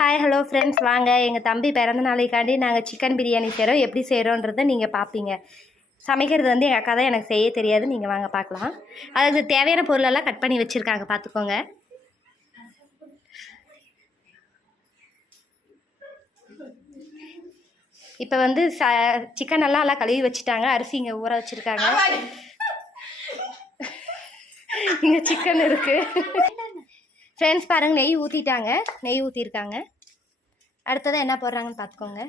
Hi hello friends, வாங்க எங்கள் தம்பி பிறந்த நாளைக்காண்டி நாங்கள் சிக்கன் பிரியாணி செய்கிறோம். எப்படி செய்கிறோன்றதை நீங்கள் பார்ப்பீங்க. சமைக்கிறது வந்து எங்கள் அக்கா தான், எனக்கு செய்ய தெரியாது. நீங்கள் வாங்க பார்க்கலாம். அதுக்கு தேவையான பொருளெல்லாம் கட் பண்ணி வச்சுருக்காங்க, பார்த்துக்கோங்க. இப்போ வந்து சிக்கன் எல்லாம் கழுவி வச்சுட்டாங்க. அரிசி இங்கே ஊற வச்சுருக்காங்க. இங்கே சிக்கன் இருக்குது. ஃப்ரெண்ட்ஸ் பாருங்கள், நெய் ஊற்றிட்டாங்க, நெய் ஊற்றிருக்காங்க. அடுத்ததான் என்ன போடுறாங்கன்னு பார்த்துக்கோங்க.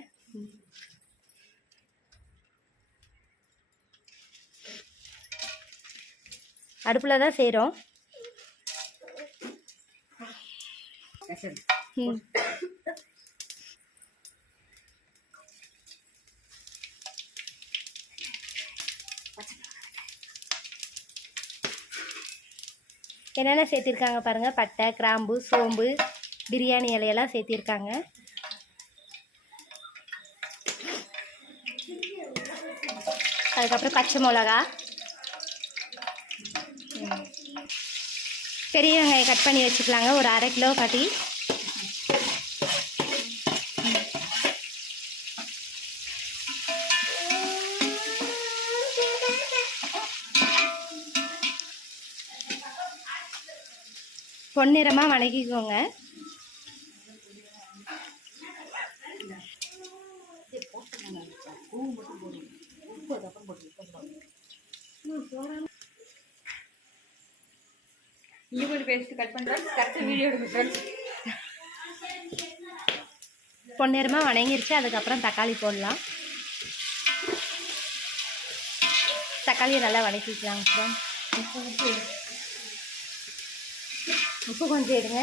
அடுப்பில் தான் செய்கிறோம். என்னென்ன சேர்த்திருக்காங்க பாருங்கள். பட்டை, கிராம்பு, சோம்பு, பிரியாணி இலையெல்லாம் சேர்த்திருக்காங்க. அதுக்கப்புறம் பச்சை மிளகா, பெரிய வெங்காயம் கட் பண்ணி வச்சுக்கலாங்க, ஒரு 1/2 கிலோ காட்டி. பொன்னிறமாக வணக்கிக்கோங்க. பொன்னிறமாக வணங்கிருச்சு. அதுக்கப்புறம் தக்காளி போடலாம். தக்காளியை நல்லா வணக்கிக்கலாம். உப்பு கொஞ்சம் எடுங்க.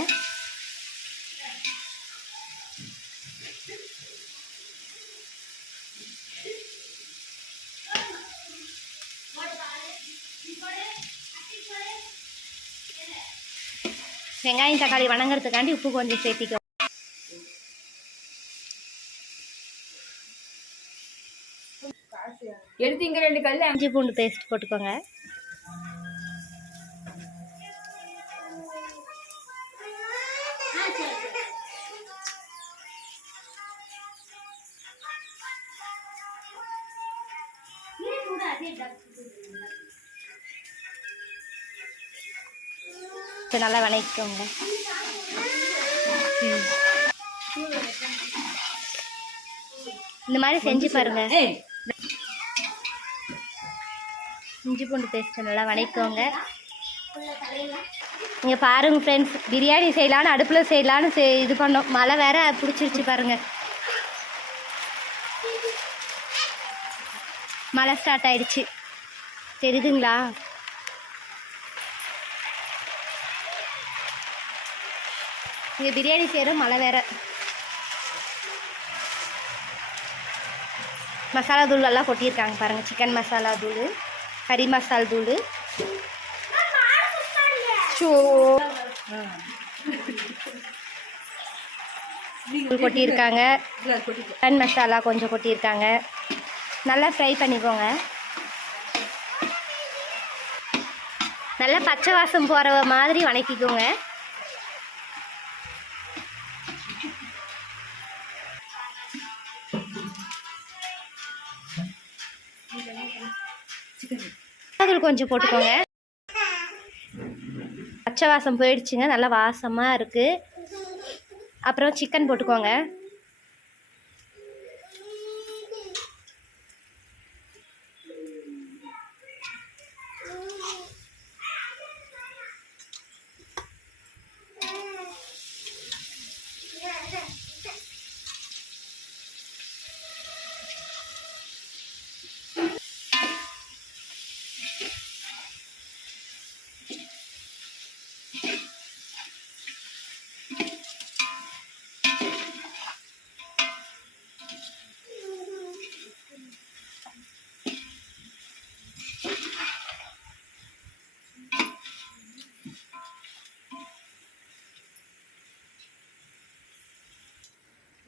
வெங்காயம் தக்காளி வணங்குறதுக்காண்டி உப்பு கொஞ்சம் சேர்த்திக்கோ. எடுத்து இங்க 2 கல் இஞ்சி பூண்டு பேஸ்ட் போட்டுக்கோங்க. நல்லா வணக்கிக்கோங்க. இந்த மாதிரி செஞ்சு பாருங்க. இஞ்சி பூண்டு பேஸ்ட் நல்லா வணக்கிக்கோங்க. இங்கே பாருங்க ஃப்ரெண்ட்ஸ், பிரியாணி செய்யலான்னு அடுப்பில் செய்யலான்னு இது பண்ணோம். மழை வேற பிடிச்சிருச்சு பாருங்க. மழை ஸ்டார்ட் ஆயிடுச்சு, தெரியுதுங்களா? இங்கே பிரியாணி செய்கிறோம், மழை வேற. மசாலா தூள் எல்லாம் கொட்டியிருக்காங்க பாருங்கள். சிக்கன் மசாலா தூள், கறி மசால் தூள், கொட்டியிருக்காங்க. சிக்கன் மசாலா கொஞ்சம் கொட்டியிருக்காங்க. நல்லா ஃப்ரை பண்ணிக்கோங்க. நல்லா பச்சை வாசம் போகிற மாதிரி வணக்கிக்கோங்க. தூள் கொஞ்சம் போட்டுக்கோங்க. பச்சை வாசம் போயிடுச்சுங்க, நல்லா வாசமாக இருக்குது. அப்புறம் சிக்கன் போட்டுக்கோங்க.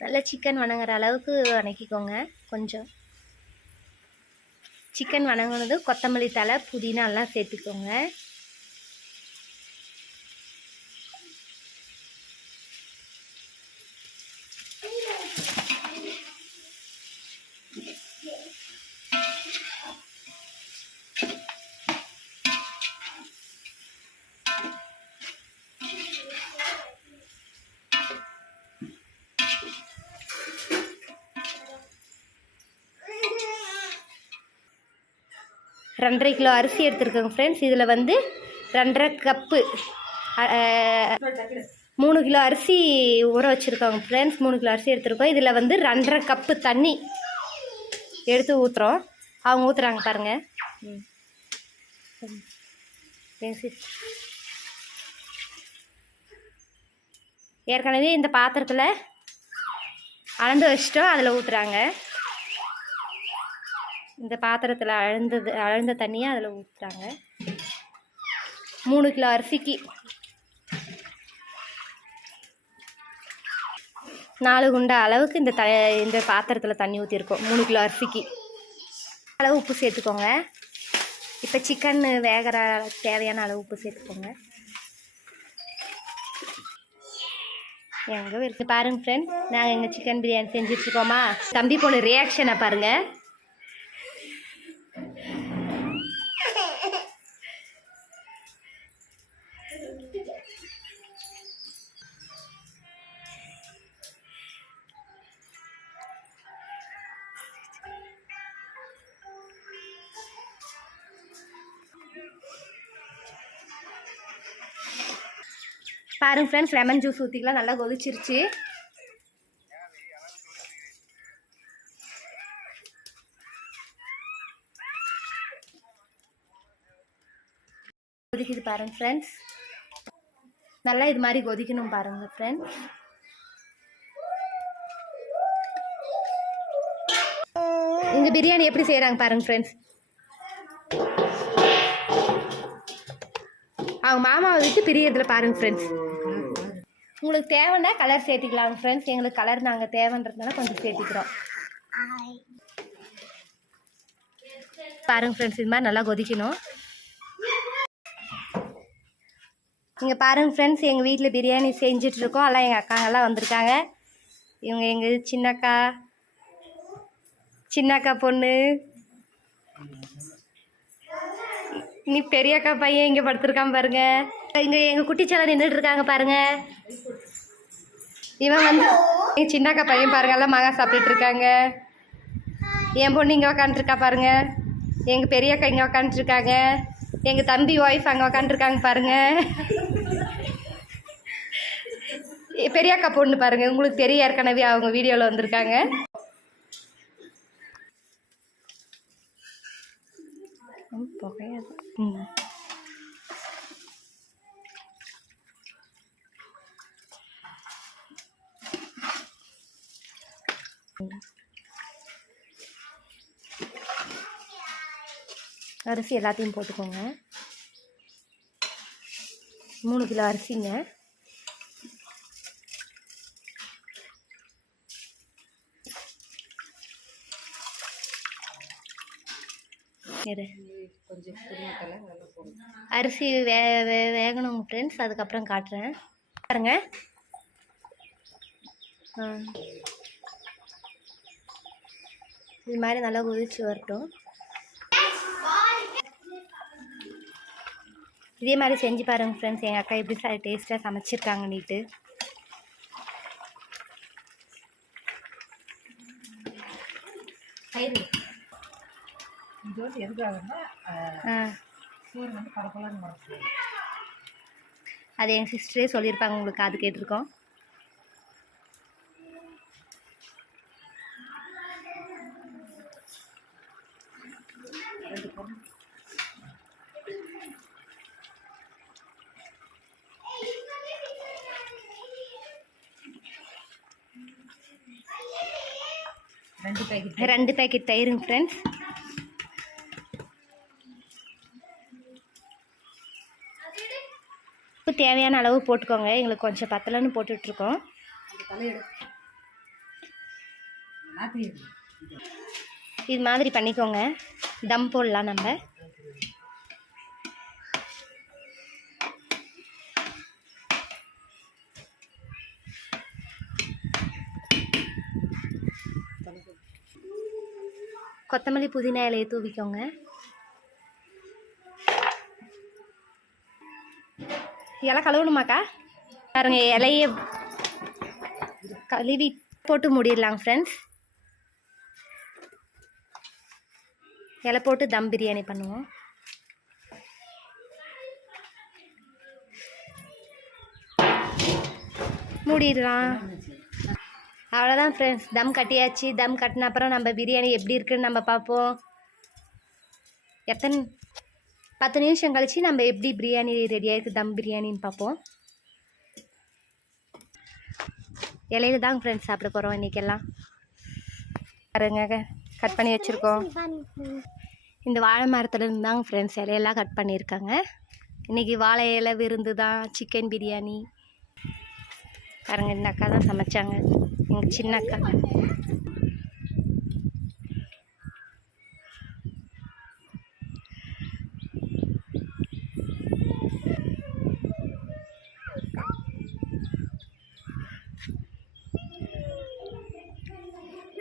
நல்லா சிக்கன் வணங்குற அளவுக்கு வணக்கிக்கோங்க. கொஞ்சம் சிக்கன் வணங்கினது கொத்தமல்லி தழை, புதினா எல்லாம் சேர்த்துக்கோங்க. 2.5 கிலோ அரிசி எடுத்துருக்கோங்க ஃப்ரெண்ட்ஸ். இதில் வந்து 2.5 கப்பு 3 கிலோ அரிசி ஊற வச்சுருக்கோங்க ஃப்ரெண்ட்ஸ். 3 கிலோ அரிசி எடுத்துருக்கோம். இதில் வந்து 2.5 கப்பு தண்ணி எடுத்து ஊற்றுறோம். அவங்க ஊற்றுறாங்க பாருங்கள். ஏற்கனவே இந்த பாத்திரத்தில் அளந்து வச்சிட்டோம், அதில் ஊற்றுறாங்க. இந்த பாத்திரத்தில் அளந்த தண்ணியை அதில் ஊற்றுறாங்க. 3 கிலோ அரிசிக்கு 4 குண்டா அளவுக்கு இந்த பாத்திரத்தில் தண்ணி ஊற்றிருக்கோம். 3 கிலோ அரிசிக்கு அளவு உப்பு சேர்த்துக்கோங்க. இப்போ சிக்கன் வேகிற தேவையான அளவு உப்பு சேர்த்துக்கோங்க. எங்கே இருக்கு பாருங்கள் ஃப்ரெண்ட்ஸ், நாங்கள் எங்கள் சிக்கன் பிரியாணி செஞ்சிட்ருக்கோமா. தம்பி பொண்ணு ரியாக்ஷனை பாருங்கள். பாருங்க ஃப்ரெண்ட்ஸ், லெமன் ஜூஸ் ஊற்றிக்கலாம். நல்லா கொதிச்சிருச்சு. கொதிக்குது பாருங்க ஃப்ரெண்ட்ஸ். நல்லா இது மாதிரி கொதிக்கணும் பாருங்க ஃப்ரெண்ட்ஸ். இங்க பிரியாணி எப்படி செய்கிறாங்க பாருங்க ஃப்ரெண்ட்ஸ். அவங்க மாமாவை விட்டு பிரியறதுல பாருங்க ஃப்ரெண்ட்ஸ். உங்களுக்கு தேவைன்னா கலர் சேர்த்திக்கலாம் ஃப்ரெண்ட்ஸ். எங்களுக்கு கலர் நாங்கள் தேவைன்றதுனால கொஞ்சம் சேர்த்திக்கிறோம். பாருங்க ஃப்ரெண்ட்ஸ், இது மாதிரி நல்லா கொதிக்கணும். இங்கே பாருங்க ஃப்ரெண்ட்ஸ், எங்கள் வீட்டில் பிரியாணி செஞ்சிட்ருக்கோம். எல்லாம் எங்கள் அக்காங்கெல்லாம் வந்திருக்காங்க. இவங்க எங்கள் சின்னக்கா பொண்ணு, நீ பெரியக்கா பையன் இங்கே படுத்துருக்கான் பாருங்க. இங்கே எங்கள் குட்டிச்சாலை நின்றுட்டு இருக்காங்க பாருங்க. இவன் வந்து எங்கள் சின்னக்கா பையன் பாருங்க, எல்லாம் மாங்காய் சாப்பிட்டுட்டு இருக்காங்க. என் பொண்ணு இங்கே உக்காந்துருக்கா பாருங்க. எங்கள் பெரியக்கா இங்கே உக்காந்துருக்காங்க. எங்கள் தம்பி ஒய்ஃப் அங்கே உக்காந்துருக்காங்க பாருங்க. பெரியக்கா பொண்ணு பாருங்க, உங்களுக்கு தெரிய ஏற்கனவே அவங்க வீடியோவில் வந்திருக்காங்க. புகையாது. அரிசி எல்லாத்தையும் போட்டுக்கோங்க. 3 கிலோ அரிசிங்க. அரிசி வேகணும் ஃப்ரெண்ட்ஸ், அதுக்கப்புறம் காட்டுறேன் பாருங்க. இது மாதிரி நல்லா கொதிச்சு வரட்டும். இதே மாதிரி செஞ்சு பாருங்க ஃப்ரெண்ட்ஸ். எங்கள் அக்கா எப்படி டேஸ்ட்டாக சமைச்சிருக்காங்க நீட்டு. அது எங்கள் சிஸ்டரே சொல்லியிருப்பாங்க, உங்களுக்கு அது கேட்டிருக்கோம். ரெண்டு பேக்கெட் தயிருங்க ஃப்ரெண்ட்ஸ். உப்பு தேவையான அளவு போட்டுக்கோங்க. எங்களுக்கு கொஞ்சம் பத்தலைன்னு போட்டுட்ருக்கோம். இது மாதிரி பண்ணிக்கோங்க. தம் போடலாம் நம்ம. கொத்தமல்லி புதினா இலையை தூவிக்கோங்க. இலை கழுவணுமாக்கா பாருங்க. இலையை கழுவி போட்டு மூடிடலாங்க ஃப்ரெண்ட்ஸ். இலை போட்டு தம் பிரியாணி பண்ணுவோம். மூடிடலாம். அவ்வளோதான் ஃப்ரெண்ட்ஸ், தம் கட்டியாச்சு. தம் கட்டின அப்புறம் நம்ம பிரியாணி எப்படி இருக்குன்னு நம்ம பார்ப்போம். 10 நிமிஷம் கழிச்சு நம்ம எப்படி பிரியாணி ரெடியாக இருக்குது தம் பிரியாணின்னு பார்ப்போம். இலையில தாங்க ஃப்ரெண்ட்ஸ் சாப்பிட போகிறோம் இன்றைக்கெல்லாம். பாருங்க கட் பண்ணி வச்சுருக்கோம். இந்த வாழை மரத்துலேருந்து தாங்க ஃப்ரெண்ட்ஸ் இலையெல்லாம் கட் பண்ணியிருக்காங்க. இன்றைக்கி வாழை இலை விருந்து தான், சிக்கன் பிரியாணி. பாருங்க இந்த அக்கா தான் சமைச்சாங்க, எங்கள் சின்ன அக்கா.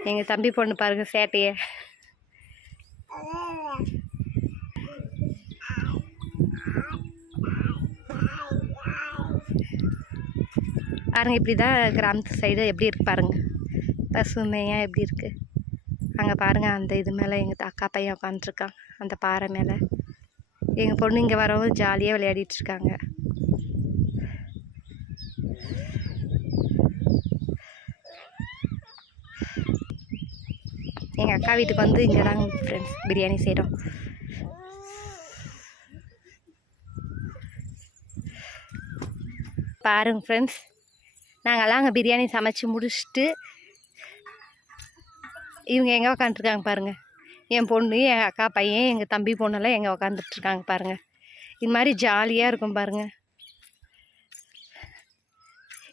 எங்கள் தம்பி பொண்ணு பாருங்க சேட்டையை. பாருங்க இப்படி தான் கிராமத்து சைடு எப்படி இருக்கு பாருங்க, பசுமையாக எப்படி இருக்குது. அங்கே பாருங்கள் அந்த இது மேலே எங்கள் அக்கா பையன் உட்காந்துருக்கான், அந்த பாறை மேலே. எங்கள் பொண்ணு இங்கே வரவும் ஜாலியாக விளையாடிட்டுருக்காங்க. எங்கள் அக்கா வீட்டுக்கு வந்து இங்கே தாங்க ஃப்ரெண்ட்ஸ் பிரியாணி செய்கிறோம். பாருங்க ஃப்ரெண்ட்ஸ், நாங்கள்லாம் அங்கே பிரியாணி சமைச்சு முடிச்சுட்டு இவங்க எங்கே உக்காந்துருக்காங்க பாருங்கள். என் பொண்ணு, என் அக்கா பையன், எங்கள் தம்பி பொண்ணெல்லாம் எங்கே உக்காந்துட்ருக்காங்க பாருங்கள். இது மாதிரி ஜாலியாக இருக்கும் பாருங்கள்.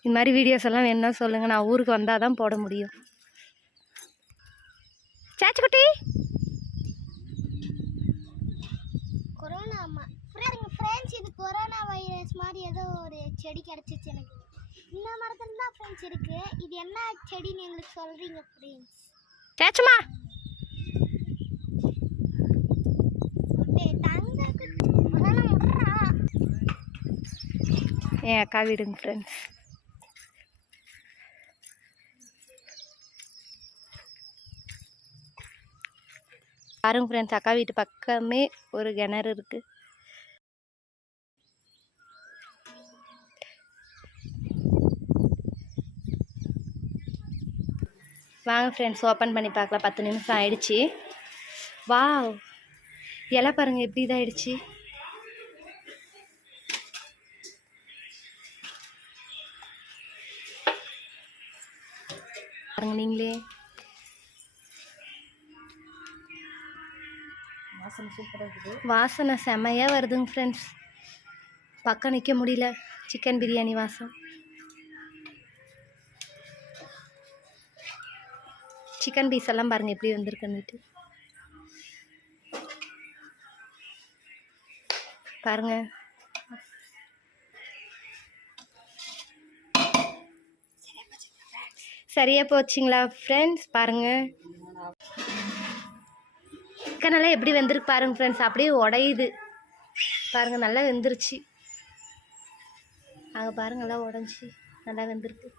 இது மாதிரி வீடியோஸ் எல்லாம் வேணும்னா சொல்லுங்கள், நான் ஊருக்கு வந்தால் தான் போட முடியும். சாச்சுக்குட்டி இது கொரோனா வைரஸ் மாதிரி ஏதோ ஒரு செடி கிடச்சிச்சு எனக்கு. இந்த மரத்துல தான் ஃப்ரெண்ட்ஸ் இருக்கு. இது என்ன செடின்னு எங்களுக்கு சொல்றீங்க ஃப்ரெண்ட்ஸ்? சாச்சுமா என் அக்கா வீடுங்க ஃப்ரெண்ட்ஸ். பாருங்க ஃப்ரெண்ட்ஸ், அக்கா வீட்டு பக்கமே ஒரு கிணறு இருக்குது. வாங்க ஃப்ரெண்ட்ஸ் ஓப்பன் பண்ணி பார்க்கலாம். 10 நிமிஷம் ஆயிடுச்சு. வாவ், இலை பாருங்கள் எப்படி இதாகிடுச்சு. பாருங்க நீங்களே, வாசனை சூப்பராக இருக்குது. வாசனை செமையாக வருதுங்க ஃப்ரெண்ட்ஸ், பக்கம் நிற்க முடியல. சிக்கன் பிரியாணி வாசம். சிக்கன் பீஸ் எல்லாம் பாருங்கள் எப்படி வந்திருக்குன்னுட்டு. பாருங்கள் சரியாக போச்சுங்களா ஃப்ரெண்ட்ஸ்? பாருங்கள் சிக்கனெல்லாம் எப்படி வெந்திருக்கு பாருங்கள் ஃப்ரெண்ட்ஸ், அப்படியே உடையுது பாருங்கள். நல்லா வெந்துருச்சு. அங்கே பாருங்கள் நல்லா உடஞ்சி நல்லா வெந்திருக்கு.